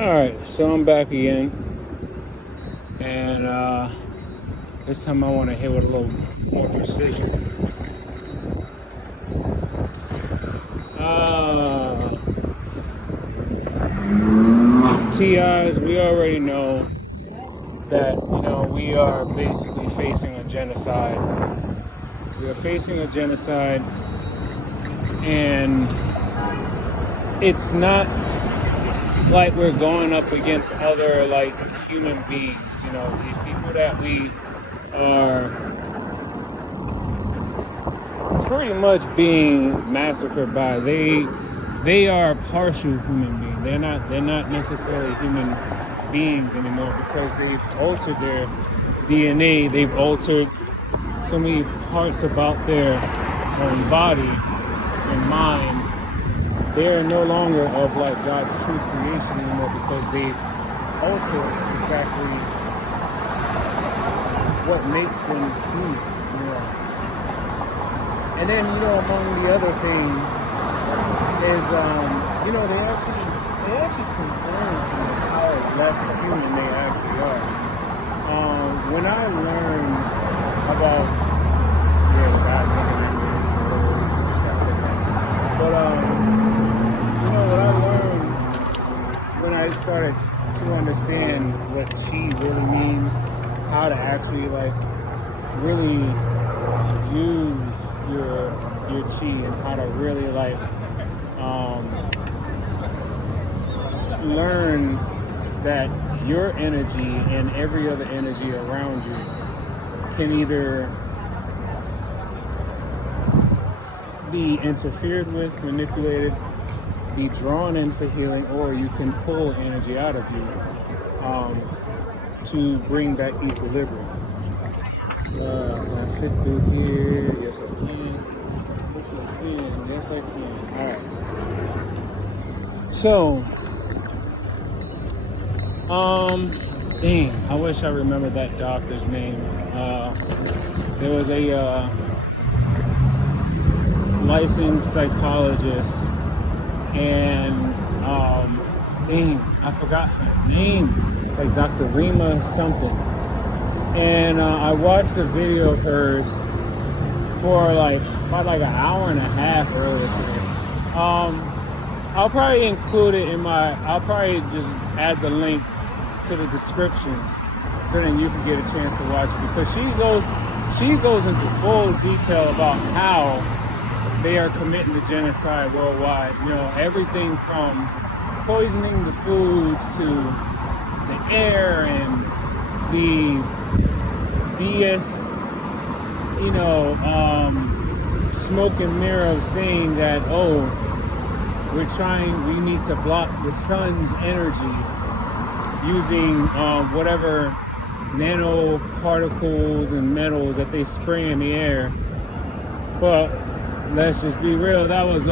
Alright, so I'm back again. And this time I want to hit with a little more precision. TIs, we already know that, we are basically facing a genocide. We are facing a genocide, and it's not like we're going up against other human beings. These people that we are pretty much being massacred by, they are partial human beings. They're not necessarily human beings anymore, because they've altered their DNA. They've altered so many parts about their own body and mind. They're no longer of God's true creation anymore, because they've altered exactly what makes them human. And then, among the other things is, they actually confirm how less human they actually are. When I learned about, what I learned when I started to understand what chi really means, how to actually really use your chi, and how to really learn that your energy and every other energy around you can either be interfered with, manipulated, be drawn into healing, or you can pull energy out of you to bring back equilibrium. I sit through here. Yes, I can. Yes, I can. All right. So, dang, I wish I remembered that doctor's name. There was a licensed psychologist, and dang, I forgot her name. It's like Dr. Rima something. And I watched a video of hers for about an hour and a half earlier today. I'll probably include it I'll probably just add the link to the descriptions, so then you can get a chance to watch it, because she goes into full detail about how they are committing the genocide worldwide. Everything from poisoning the foods to the air and the BS, smoke and mirror of saying that, we need to block the sun's energy using whatever nanoparticles and metals that they spray in the air. But let's just be real, that's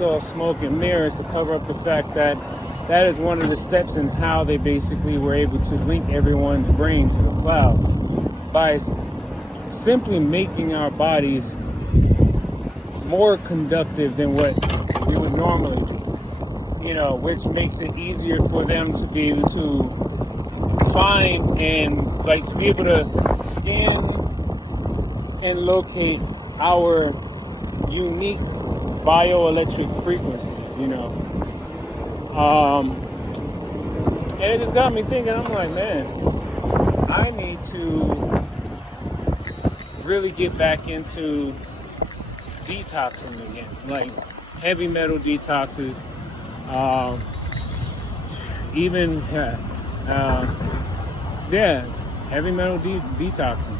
all smoke and mirrors to cover up the fact that that is one of the steps in how they basically were able to link everyone's brain to the cloud, by simply making our bodies more conductive than what we would normally do, which makes it easier for them to be able to find and to be able to scan and locate our unique bioelectric frequencies, and it just got me thinking. I'm like, man, I need to really get back into detoxing again, heavy metal detoxes, heavy metal detoxing.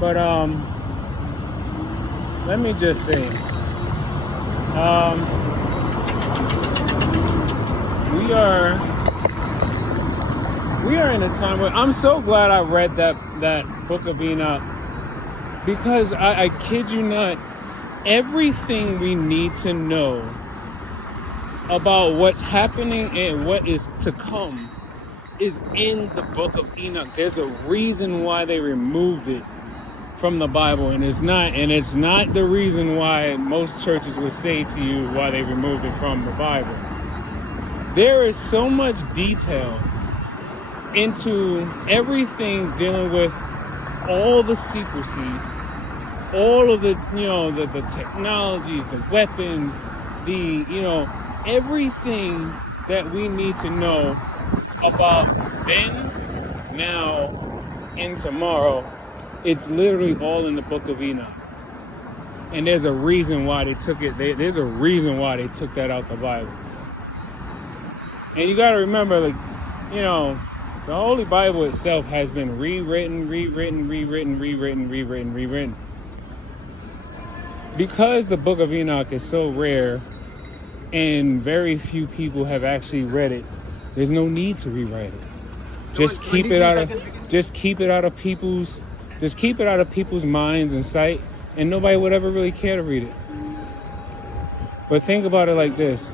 But let me just say, we are in a time where I'm so glad I read that book of Enoch, because I kid you not, everything we need to know about what's happening and what is to come is in the book of Enoch. There's a reason why they removed it from the Bible, and it's not the reason why most churches would say to you why they removed it from the Bible. There is so much detail into everything dealing with all the secrecy, all of the, the technologies, the weapons, everything that we need to know about then, now, and tomorrow. It's literally all in the book of Enoch. And there's a reason why they took it. There's a reason why they took that out the Bible. And you got to remember, the Holy Bible itself has been rewritten. Because the book of Enoch is so rare and very few people have actually read it, there's no need to rewrite it. Just keep it out of people's minds and sight, and nobody would ever really care to read it. But think about it like this.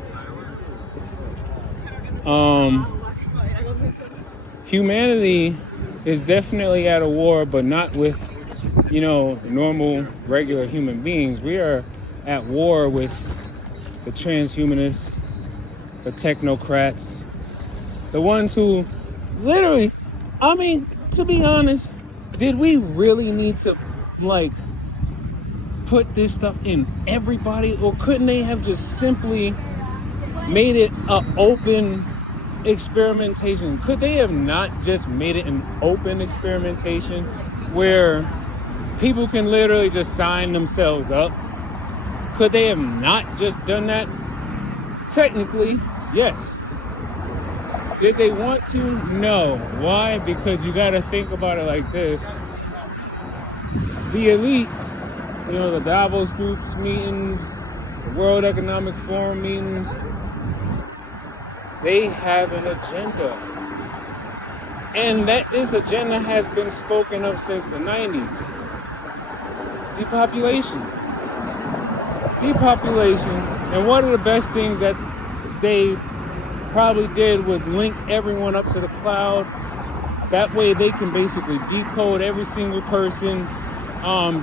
Humanity is definitely at a war, but not with, normal, regular human beings. We are at war with the transhumanists, the technocrats, the ones who literally, to be honest, did we really need to, put this stuff in everybody? Or couldn't they have just simply made it an open experimentation? Could they have not just made it an open experimentation where people can literally just sign themselves up? Could they have not just done that? Technically, yes. Did they want to? No. Why? Because you got to think about it like this. The elites, the Davos Group's meetings, the World Economic Forum meetings, they have an agenda. And that this agenda has been spoken of since the 90s. Depopulation. And one of the best things that they probably did was link everyone up to the cloud. That way they can basically decode every single person's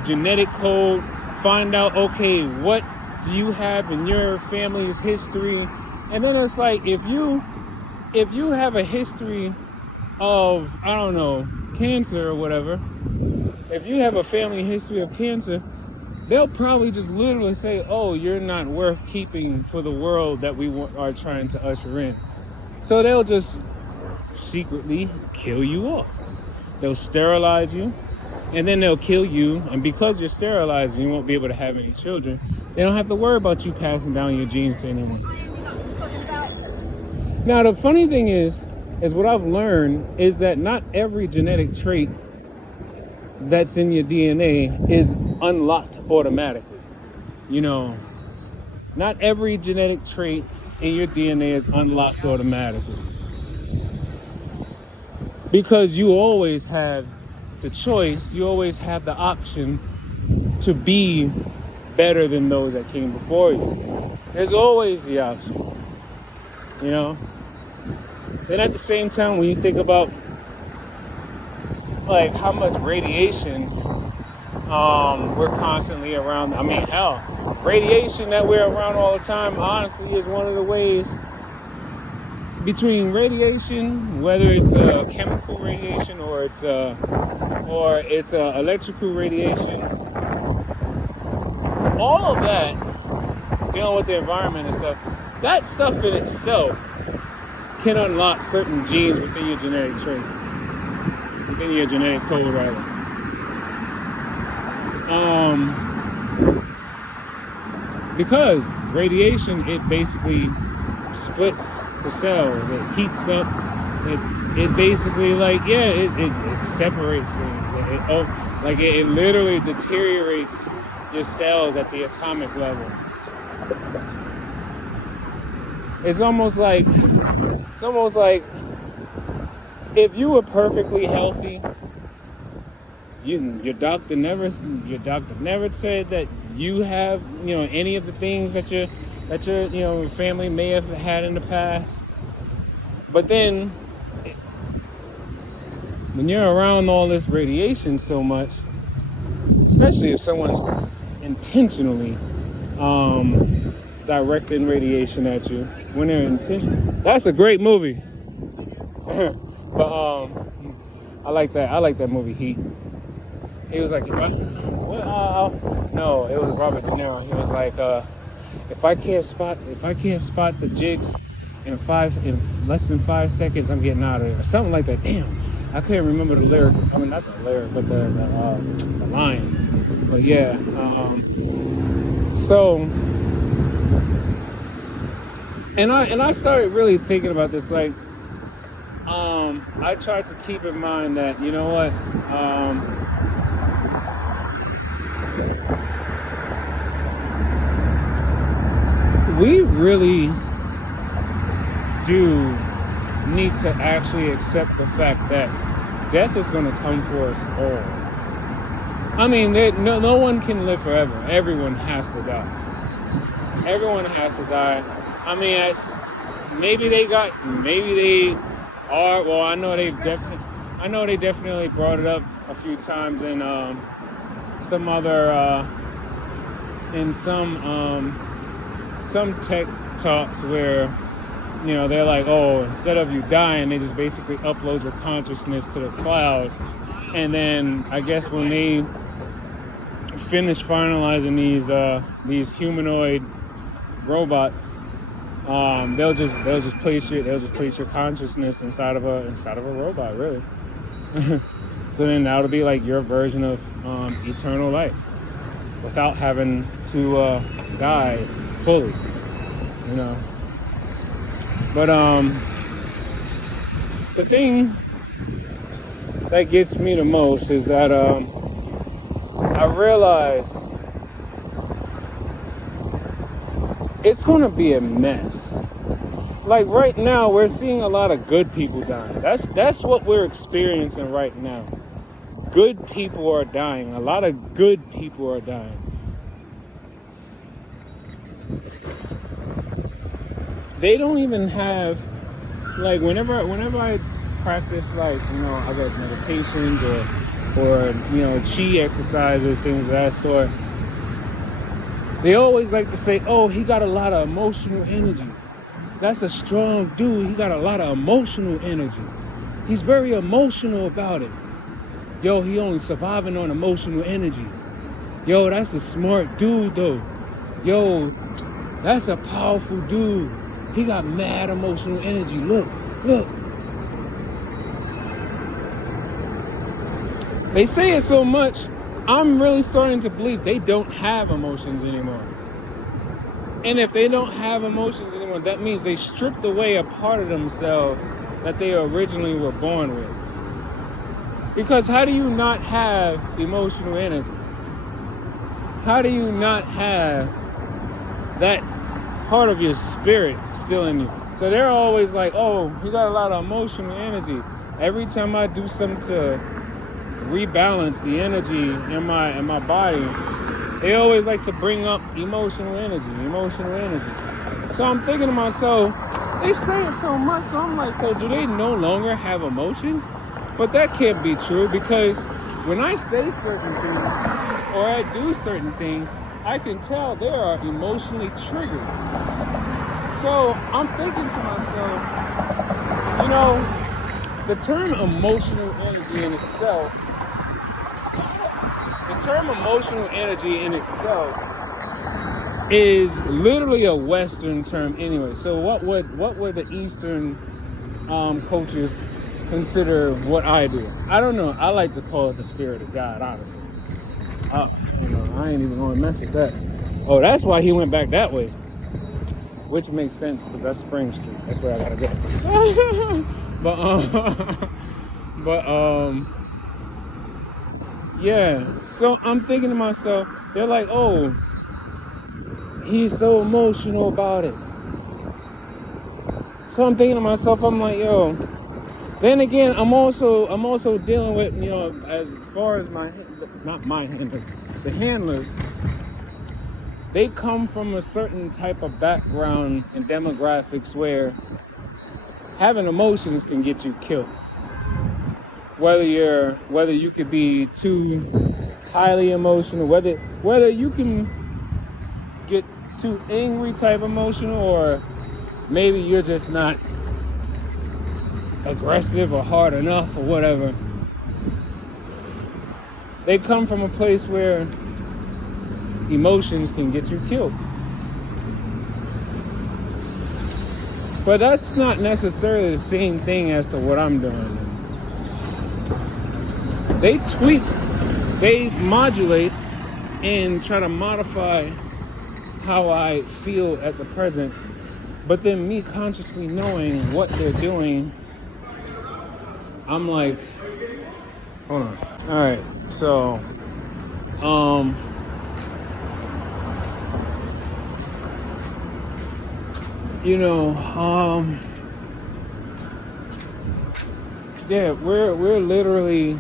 genetic code, find out, okay, what do you have in your family's history? And then it's like, if you have a history of, cancer or whatever, if you have a family history of cancer, they'll probably just literally say, oh, you're not worth keeping for the world that we are trying to usher in. So they'll just secretly kill you off. They'll sterilize you, and then they'll kill you. And because you're sterilized, you won't be able to have any children. They don't have to worry about you passing down your genes to anyone. Now, the funny thing is what I've learned is that not every genetic trait that's in your DNA is unlocked automatically. Not every genetic trait in your DNA is unlocked automatically. Because you always have the choice, you always have the option to be better than those that came before you. There's always the option. Then at the same time, when you think about how much radiation we're constantly around. Radiation that we're around all the time, honestly, is one of the ways between radiation, whether it's chemical radiation or it's electrical radiation, all of that, dealing with the environment and stuff, that stuff in itself can unlock certain genes within your genetic trait. Within your genetic code, rather. Because radiation, it basically splits the cells. It heats up. It basically, it separates things. It literally deteriorates your cells at the atomic level. It's almost like if you were perfectly healthy, your doctor never said that you have any of the things that your family may have had in the past. But then when you're around all this radiation so much, especially if someone's intentionally directing radiation at you when they're intentional. That's a great movie. But I like that. I like that movie Heat. He was like, no, it was Robert De Niro. He was like, if I can't spot the jigs in less than 5 seconds, I'm getting out of there, or something like that. Damn, I can't remember the lyric. I mean, not the lyric, but the line. But yeah, so, and I started really thinking about this. Like, I tried to keep in mind that, you know what, we really do need to actually accept the fact that death is going to come for us all. I mean, no one can live forever. Everyone has to die. Everyone has to die. I mean, maybe they are. Well, I know they definitely brought it up a few times in some other in some tech talks where, you know, they're like, oh, instead of you dying, they just basically upload your consciousness to the cloud, and then I guess when they finish finalizing these humanoid robots, they'll just place your consciousness inside of a robot, really. So then that'll be like your version of eternal life without having to die fully, you know. But the thing that gets me the most is that I realize it's gonna be a mess. Like right now, we're seeing a lot of good people dying. That's what we're experiencing right now. Good people are dying. A lot of good people are dying. They don't even have, like, whenever I practice, like, you know, I guess meditations or you know, chi exercises, things of that sort, they always like to say, oh, he got a lot of emotional energy. That's a strong dude. He got a lot of emotional energy. He's very emotional about it. Yo, he only surviving on emotional energy. Yo, that's a smart dude, though. Yo, that's a powerful dude. He got mad emotional energy. Look. They say it so much, I'm really starting to believe they don't have emotions anymore. And if they don't have emotions anymore, that means they stripped away a part of themselves that they originally were born with. Because how do you not have emotional energy? How do you not have that part of your spirit still in you? So they're always like, oh, you got a lot of emotional energy. Every time I do something to rebalance the energy in my body, they always like to bring up emotional energy. So I'm thinking to myself, they say it so much, so I'm like, so do they no longer have emotions? But that can't be true, because when I say certain things or I do certain things, I can tell they are emotionally triggered. So I'm thinking to myself, you know, the term emotional energy in itself, is literally a Western term anyway. So what would the Eastern cultures consider what I do? I don't know. I like to call it the spirit of God, honestly. I ain't even gonna mess with that. Oh, that's why he went back that way, which makes sense because that's Spring Street. That's where I gotta go. but yeah. So I'm thinking to myself, they're like, oh, he's so emotional about it. So I'm thinking to myself, I'm like, yo. Then again, I'm also dealing with, you know, as far as the handlers, they come from a certain type of background and demographics where having emotions can get you killed. Whether you could be too highly emotional, whether you can get too angry type emotional, or maybe you're just not aggressive or hard enough or whatever. They come from a place where emotions can get you killed. But that's not necessarily the same thing as to what I'm doing. They tweak, they modulate, and try to modify how I feel at the present. But then me consciously knowing what they're doing, I'm like, hold on. All right, so, yeah, we're literally,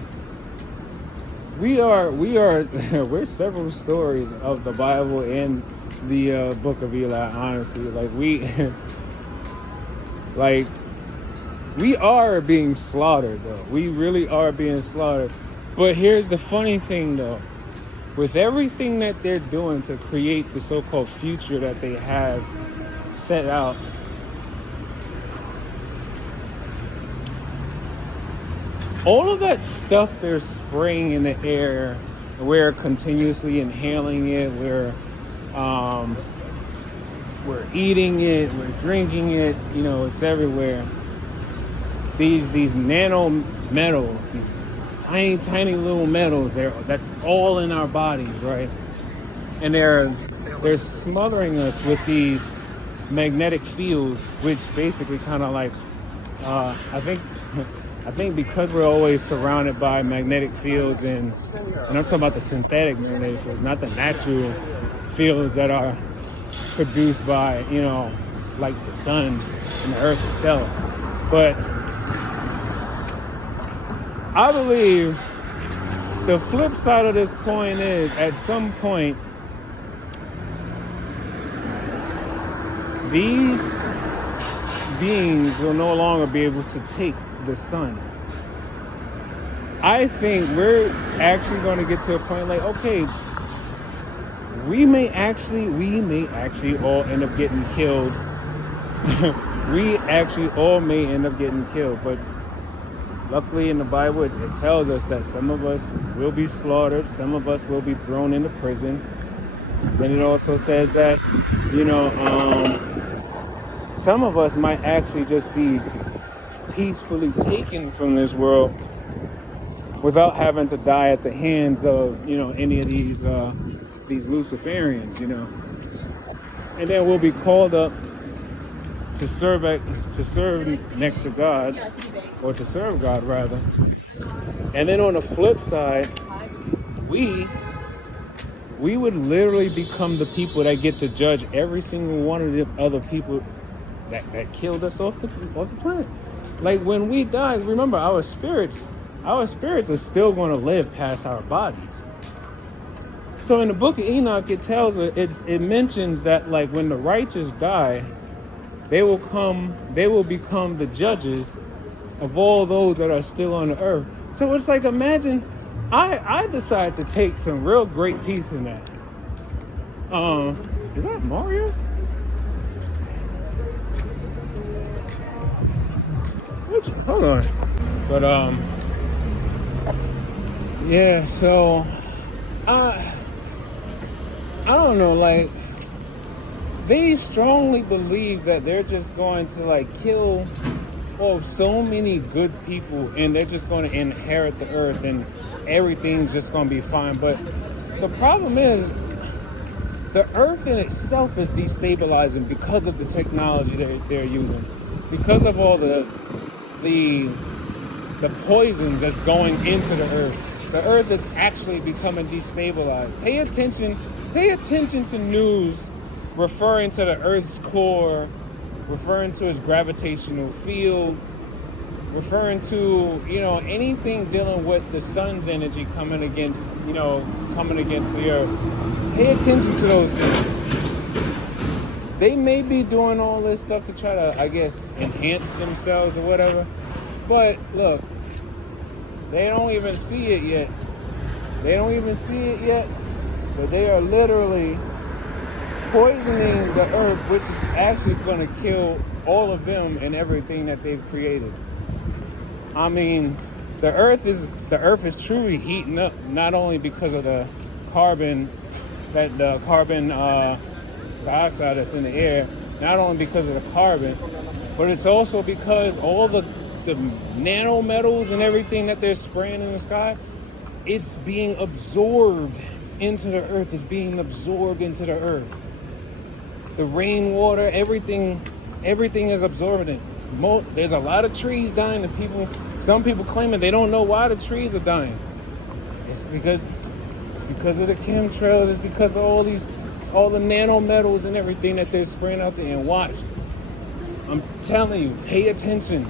we're several stories of the Bible and the Book of Eli. Honestly, we are being slaughtered, though. We really are being slaughtered. But here's the funny thing, though. With everything that they're doing to create the so-called future that they have set out, all of that stuff they're spraying in the air, we're continuously inhaling it, we're eating it, we're drinking it, it's everywhere. These nano metals, these tiny little metals, that's all in our bodies, right? And they're smothering us with these magnetic fields, which basically kind of like, I think because we're always surrounded by magnetic fields, and I'm talking about the synthetic magnetic fields, not the natural fields that are produced by, like the sun and the earth itself. But I believe the flip side of this coin is, at some point, these beings will no longer be able to take the sun. I think we're actually going to get to a point like, okay, we may actually all end up getting killed. We actually all may end up getting killed, but luckily in the Bible, it tells us that some of us will be slaughtered, some of us will be thrown into prison. Then it also says that, some of us might actually just be peacefully taken from this world without having to die at the hands of, any of these Luciferians, And then we'll be called up to serve next to God, or to serve God rather. And then on the flip side, we would literally become the people that get to judge every single one of the other people that killed us off the planet. Like when we die, remember our spirits are still going to live past our bodies. So in the book of Enoch, it mentions that like when the righteous die, they will become the judges of all those that are still on the earth. So it's like, imagine, I decided to take some real great peace in that. Is that Mario? Hold on. But yeah, so I don't know, like, they strongly believe that they're just going to like kill so many good people, and they're just going to inherit the earth and everything's just going to be fine. But the problem is, the earth in itself is destabilizing because of the technology they're using, because of all the poisons that's going into the earth. The earth is actually becoming destabilized. Pay attention to news referring to the earth's core, referring to its gravitational field, referring to, anything dealing with the sun's energy coming against the earth. Pay attention to those things. They may be doing all this stuff to try to, I guess, enhance themselves or whatever. But look, they don't even see it yet. They don't even see it yet, but they are literally poisoning the earth, which is actually going to kill all of them and everything that they've created. I mean, the earth is truly heating up, not only because of the carbon dioxide that's in the air, not only because of the carbon, but it's also because all the nanometals and everything that they're spraying in the sky, it's being absorbed into the earth. It's being absorbed into the earth. The rainwater, everything is absorbing it. There's a lot of trees dying, and some people claiming they don't know why the trees are dying. It's because of the chemtrails. It's because of all the nanometals and everything that they're spraying out there. And watch, I'm telling you, pay attention,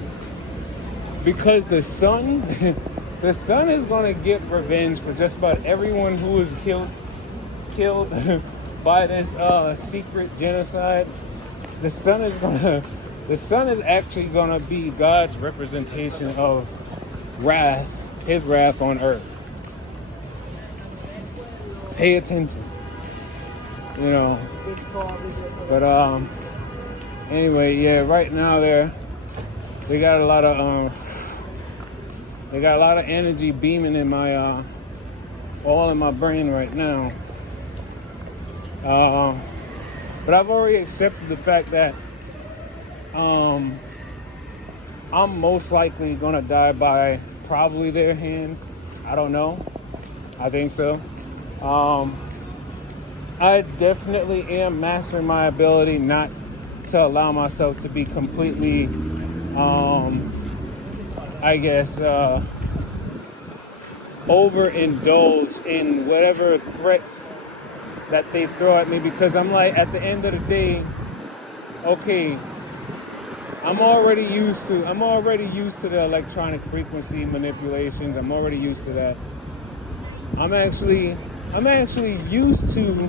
because the sun is going to get revenge for just about everyone who was killed by this secret genocide. The sun is actually going to be God's representation of wrath, his wrath on earth. Pay attention. But anyway, yeah, right now they got a lot of energy beaming in my all in my brain right now. But I've already accepted the fact that I'm most likely gonna die by probably their hands. I don't know. I think so. I definitely am mastering my ability not to allow myself to be completely, overindulged in whatever threats that they throw at me, because I'm like, at the end of the day, okay, I'm already used to the electronic frequency manipulations. I'm already used to that. I'm actually used to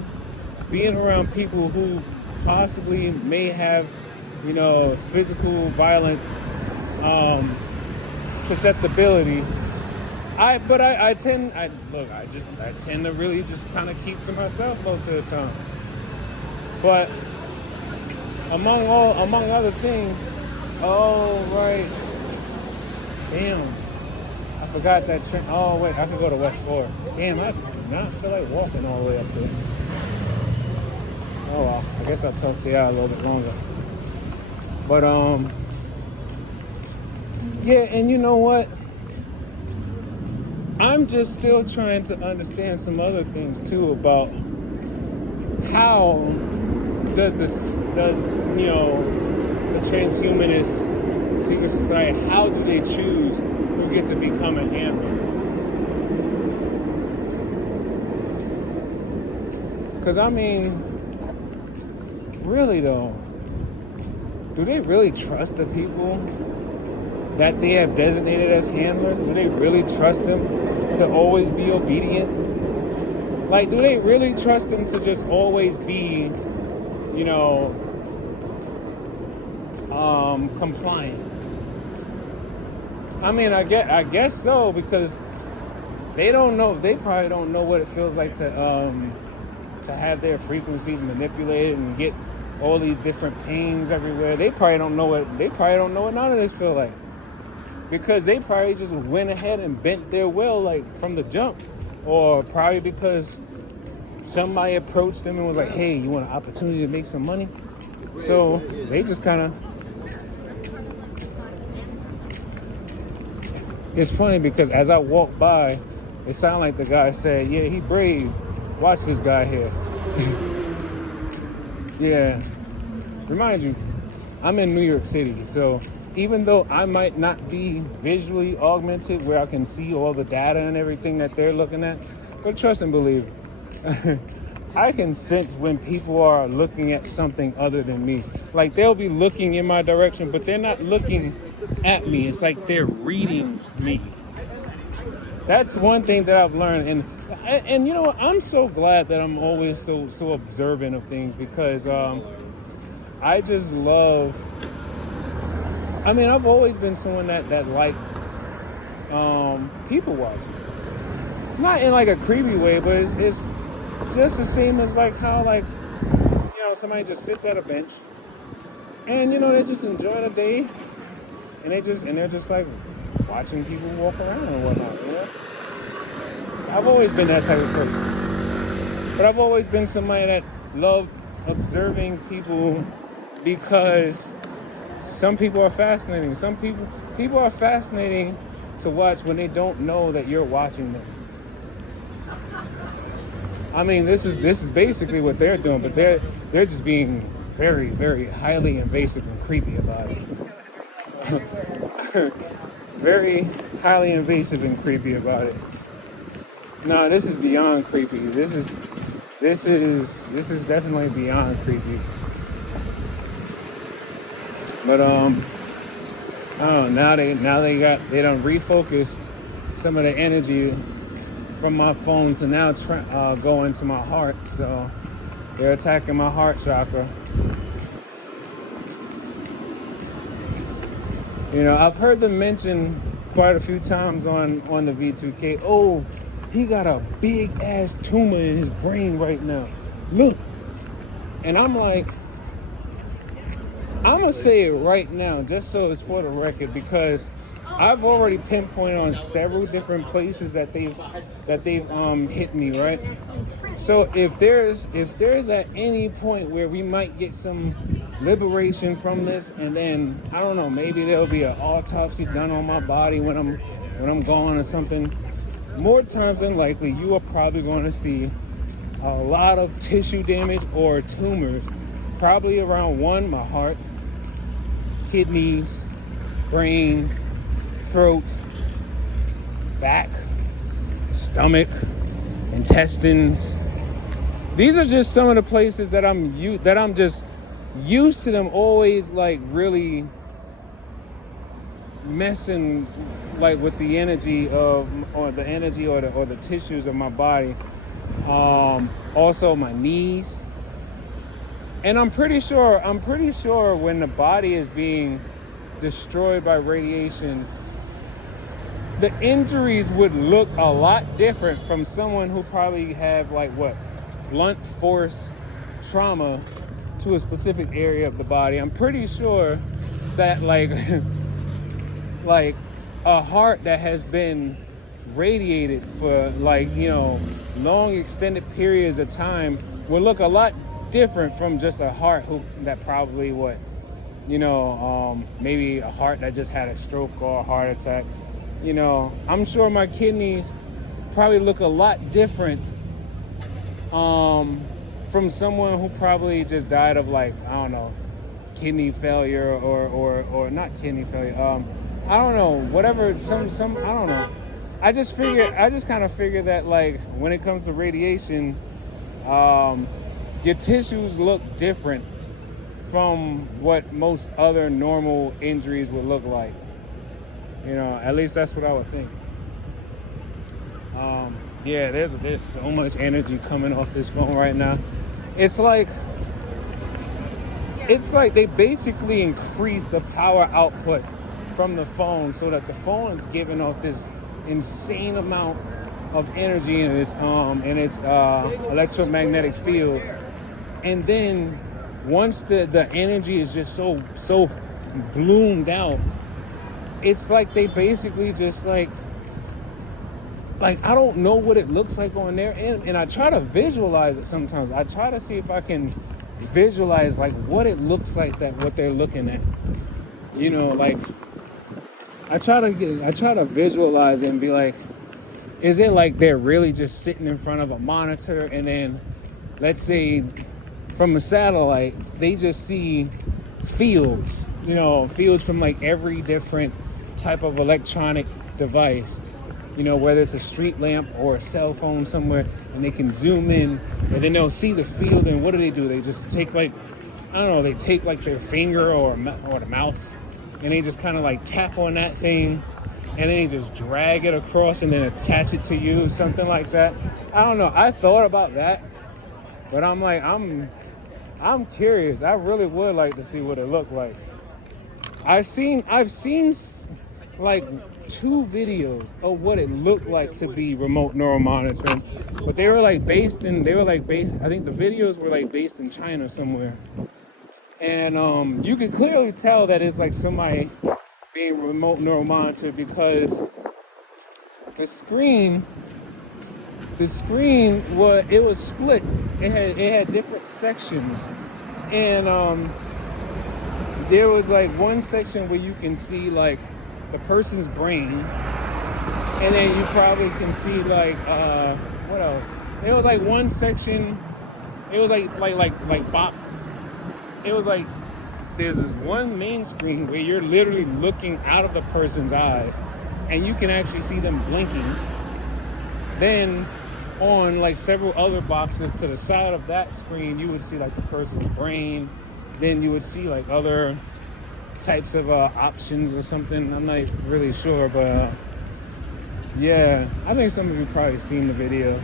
being around people who possibly may have, physical violence susceptibility. I tend to really just kind of keep to myself most of the time. But among other things, oh right, damn, I forgot that train. Oh wait, I could go to West 4. Damn, I do not feel like walking all the way up there. Oh well, I guess I'll talk to y'all a little bit longer. But yeah, and you know what? I'm just still trying to understand some other things too about how does the transhumanist secret society, how do they choose who get to become a handler? Because I mean, really though, do they really trust the people that they have designated as handlers? Do they really trust them to always be obedient? Like, do they really trust them to just always be, compliant? I mean, I guess so, because they don't know. They probably don't know what it feels like to have their frequencies manipulated and get all these different pains everywhere. They probably don't know what none of this feel like, because they probably just went ahead and bent their will like from the jump, or probably because somebody approached them and was like, "Hey, you want an opportunity to make some money?" So they just kind of. It's funny because as I walked by, it sounded like the guy said, "Yeah, he brave. Watch this guy here." Yeah. Remind you, I'm in New York City, so even though I might not be visually augmented where I can see all the data and everything that they're looking at, but trust and believe, I can sense when people are looking at something other than me. Like, they'll be looking in my direction, but they're not looking at me. It's like they're reading me. That's one thing that I've learned, and you know what? I'm so glad that I'm always so observant of things, because I just love. I mean, I've always been someone that liked people watching. not in like a creepy way, but it's just the same as like how like somebody just sits at a bench and they're just enjoying a day and they're just like watching people walk around and whatnot. I've always been that type of person, but I've always been somebody that loved observing people because some people are fascinating. Some people are fascinating to watch when they don't know that you're watching them. I mean, this is basically what they're doing, but they're just being very, very highly invasive and creepy about it. Very highly invasive and creepy about it. No, this is beyond creepy. This is definitely beyond creepy. But I don't know, now they done refocused some of the energy from my phone to now go into my heart. So they're attacking my heart chakra. I've heard them mention quite a few times on the V2K. Oh, he got a big ass tumor in his brain right now. Look. And I'm like, I'm gonna say it right now, just so it's for the record, because I've already pinpointed on several different places that they've hit me, right? So if there's at any point where we might get some liberation from this, and then I don't know, maybe there'll be an autopsy done on my body when I'm gone or something. More times than likely, you are probably going to see a lot of tissue damage or tumors, probably around my heart, kidneys, brain, throat, back, stomach, intestines. These are just some of the places that I'm just used to them always like really messing like with the energy or the tissues of my body. Also my knees. And I'm pretty sure when the body is being destroyed by radiation, the injuries would look a lot different from someone who probably have blunt force trauma to a specific area of the body. I'm pretty sure that like a heart that has been radiated for long extended periods of time will look a lot different from just a heart that probably maybe a heart that just had a stroke or a heart attack. I'm sure my kidneys probably look a lot different from someone who probably just died of kidney failure or not kidney failure. I don't know, whatever, some I don't know. I just kind of figure that when it comes to radiation, your tissues look different from what most other normal injuries would look like. At least that's what I would think. There's so much energy coming off this phone right now. It's like they basically increased the power output from the phone so that the phone is giving off this insane amount of energy in its electromagnetic field. And then once the energy is just so bloomed out, it's like they basically just like I don't know what it looks like on their end, and I try to visualize it sometimes. I try to see if I can visualize what it looks like, that what they're looking at. I try to visualize it and be like, is it like they're really just sitting in front of a monitor, and then let's say from a satellite they just see fields from every different type of electronic device, whether it's a street lamp or a cell phone somewhere, and they can zoom in and then they'll see the field. And what do? They just take they take their finger or the mouse, and they just kind of tap on that thing, and then they just drag it across and then attach it to you, something like that. I don't know. I thought about that, but I'm curious. I really would like to see what it looked like. I've seen like 2 videos of what it looked like to be remote neural monitoring, but they were like based, I think the videos were like based in China somewhere. And you could clearly tell that it's like somebody being remote neural monitored because the screen was split. It had different sections, and there was like one section where you can see like the person's brain, and then you probably can see like what else? There was like one section. It was like boxes. It was like there's this one main screen where you're literally looking out of the person's eyes, and you can actually see them blinking. Then on like several other boxes to the side of that screen, you would see like the person's brain. Then you would see like other types of options or something. I'm not really sure, but yeah, I think some of you probably seen the videos.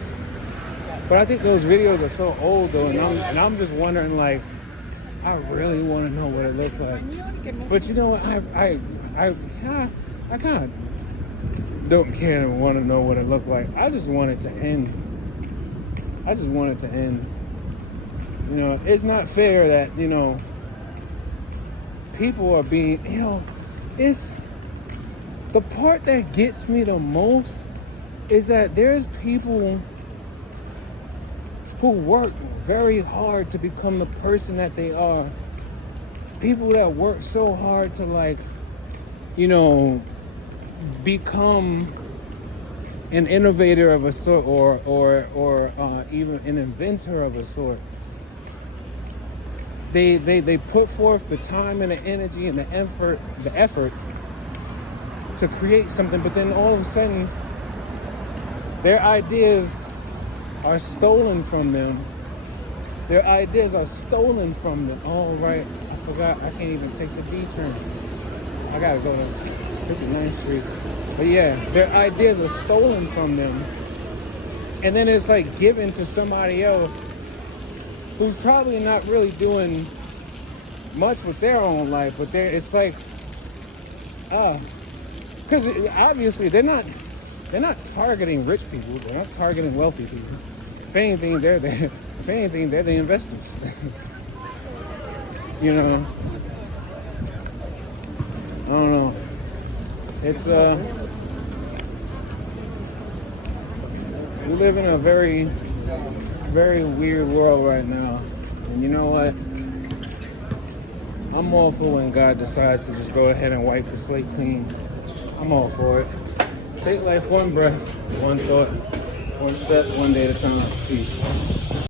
But I think those videos are so old though, and I'm just wondering, like, I really want to know what it looked like. But you know what? I kind of don't care and want to know what it looked like. I just want it to end. You know, it's not fair that, you know, people are being, you know, it's the part that gets me the most is that there's people who work very hard to become the person that they are. People that work so hard to, like, you know, become an innovator of a sort, or even an inventor of a sort. They put forth the time and the energy and the effort to create something, but then all of a sudden their ideas are stolen from them. Their ideas are stolen from them. Oh, right. I forgot. I can't even take the D turn. I gotta go to 59th Street. But yeah, their ideas are stolen from them. And then it's like given to somebody else who's probably not really doing much with their own life. But it's like, because obviously they're not targeting rich people. They're not targeting wealthy people. If anything, they're the investors. You know, I don't know. It's we live in a very, very weird world right now, and you know what? I'm all for when God decides to just go ahead and wipe the slate clean. I'm all for it. Take life one breath, one thought, one step, one day at a time. Peace.